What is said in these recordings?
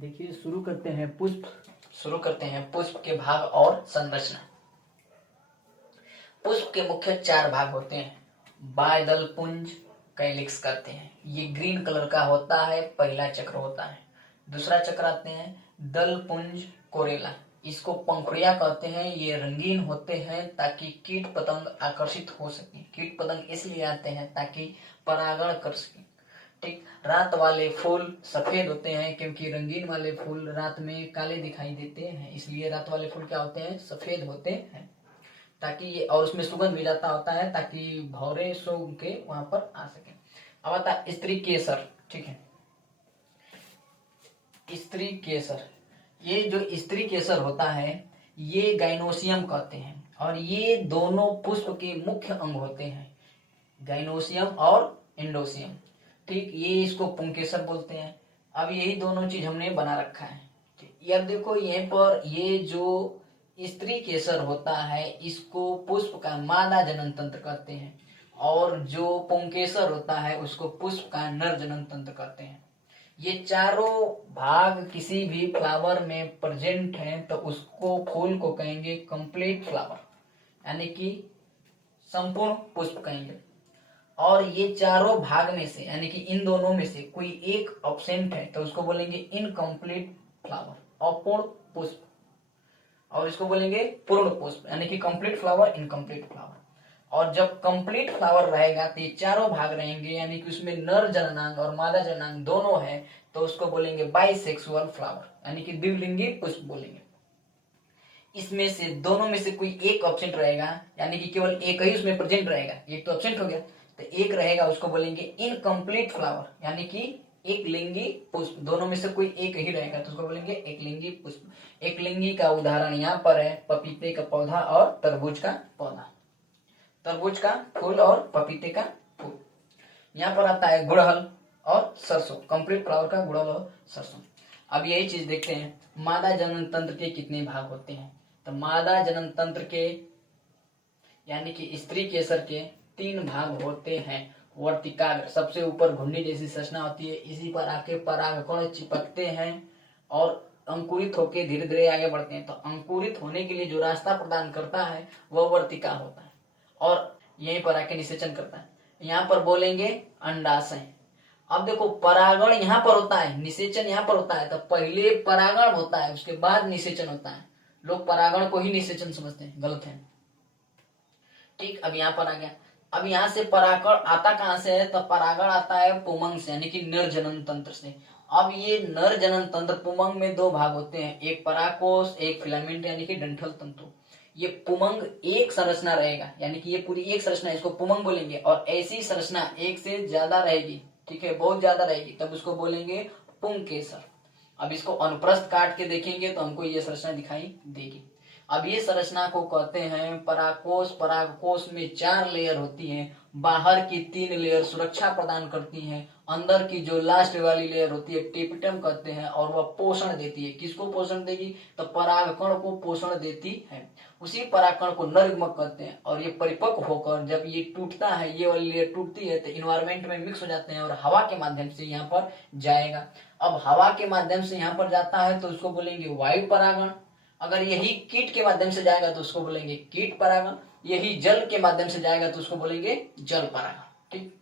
देखिए शुरू करते हैं पुष्प के भाग और संरचना। पुष्प के मुख्य 4 भाग होते हैं। बाह्यदल पुंज कैलिक्स करते हैं, ये ग्रीन कलर का होता है, पहला चक्र होता है। दूसरा चक्र आते हैं दल पुंज कोरेला, इसको पंखुड़िया कहते हैं। ये रंगीन होते हैं ताकि कीट पतंग आकर्षित हो सके। कीट पतंग इसलिए आते हैं ताकि परागण कर सके। ठीक, रात वाले फूल सफेद होते हैं क्योंकि रंगीन वाले फूल रात में काले दिखाई देते हैं, इसलिए रात वाले फूल क्या होते हैं, सफेद होते हैं। ताकि ये, और उसमें सुगंध भी जाता होता है ताकि भौरे सूंघ के वहां पर आ सके। अब आता स्त्री केसर। ठीक है, स्त्री केसर, ये जो स्त्री केसर होता है ये गाइनोसियम कहते हैं, और ये दोनों पुष्प के मुख्य अंग होते हैं, गाइनोसियम और इंडोसियम। ठीक, ये इसको पुंकेसर बोलते हैं। अब यही दोनों चीज हमने बना रखा है। ये अब देखो यहीं पर, ये जो स्त्री केसर होता है इसको पुष्प का मादा जनन तंत्र कहते हैं, और जो पुंकेसर होता है उसको पुष्प का नर जनन तंत्र कहते हैं। ये चारों भाग किसी भी फ्लावर में प्रेजेंट हैं तो उसको, फूल को कहेंगे कंप्लीट फ्लावर, यानी कि संपूर्ण पुष्प कहेंगे। और ये चारों भाग में से, यानी कि इन दोनों में से कोई एक एब्सेंट है तो उसको बोलेंगे इनकम्प्लीट फ्लावर, अपूर्ण पुष्प। और इसको बोलेंगे पूर्ण पुष्प, यानी कि कंप्लीट फ्लावर, इनकम्प्लीट फ्लावर। और जब कंप्लीट फ्लावर रहेगा तो ये चारों भाग रहेंगे, यानी कि उसमें नर जननांग और मादा जननांग दोनों है, तो उसको बोलेंगे बाइसेक्सुअल फ्लावर, यानी कि द्विलिंगी पुष्प बोलेंगे। इसमें से दोनों में से कोई एक एब्सेंट रहेगा, यानी कि केवल एक ही उसमें प्रेजेंट रहेगा, एक तो एब्सेंट हो गया, तो एक रहेगा, उसको बोलेंगे इनकम्प्लीट फ्लावर, यानी कि एक लिंगी पुष्प। दोनों में से कोई एक ही रहेगा तो उसको बोलेंगे एक लिंगी पुष्प। एक लिंगी का उदाहरण यहाँ पर है पपीते का पौधा और तरबूज का पौधा, तरबूज का फूल और पपीते का फूल। यहाँ पर आता है गुड़हल और सरसों, कंप्लीट फ्लावर का गुड़हल और सरसों। अब यही चीज देखते हैं, मादा जनन तंत्र के कितने भाग होते हैं। तो मादा जनन तंत्र के, यानी कि स्त्री केसर के 3 भाग होते हैं। वर्तिकाग्र, सबसे ऊपर घुंडी जैसी संरचना होती है, इसी पर आके परागकण चिपकते हैं और अंकुरित होकर धीरे धीरे आगे बढ़ते हैं। तो अंकुरित होने के लिए जो रास्ता प्रदान करता है वह वर्तिका होता है, और यहीं पर आके निषेचन करता है। यहाँ पर बोलेंगे अंडाशय। अब देखो परागण यहाँ पर होता है, निषेचन यहाँ पर होता है, तो पहले परागण होता है उसके बाद निषेचन होता है। लोग परागण को ही निषेचन समझते हैं, गलत है। ठीक, अब यहाँ पर आ गया। अब यहाँ से परागण आता कहाँ से है, तो परागण आता है पुमंग से, यानी कि नर जनन तंत्र से। अब ये नर जनन तंत्र, पुमंग में 2 भाग होते हैं, एक पराकोष, एक फिलामेंट, यानी कि डंठल तंतु। ये पुमंग एक संरचना रहेगा, यानी कि ये पूरी एक संरचना, इसको पुमंग बोलेंगे। और ऐसी संरचना एक से ज्यादा रहेगी, ठीक है, बहुत ज्यादा रहेगी, तब उसको बोलेंगे पुंकेसर। अब इसको अनुप्रस्थ काट के देखेंगे तो हमको ये संरचना दिखाई देगी। अब ये संरचना को कहते हैं परागकोष। परागकोष में 4 लेयर होती हैं, बाहर की 3 लेयर सुरक्षा प्रदान करती हैं, अंदर की जो लास्ट वाली लेयर होती है टेपिटम कहते हैं, और वह पोषण देती है। किसको पोषण देगी, तो परागकण को पोषण देती है। उसी परागकण को नरयुग्मक कहते हैं, और ये परिपक्व होकर जब ये टूटता है, ये वाली लेयर टूटती है, तो इन्वायरमेंट में मिक्स हो जाते हैं और हवा के माध्यम से यहाँ पर जाएगा। अब हवा के माध्यम से यहाँ पर जाता है तो उसको बोलेंगे वायु परागण। अगर यही कीट के माध्यम से जाएगा तो उसको बोलेंगे कीट परागण। यही जल के माध्यम से जाएगा तो उसको बोलेंगे जल परागण। ठीक,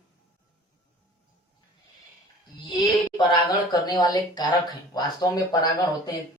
ये परागण करने वाले कारक हैं। वास्तव में परागण होते हैं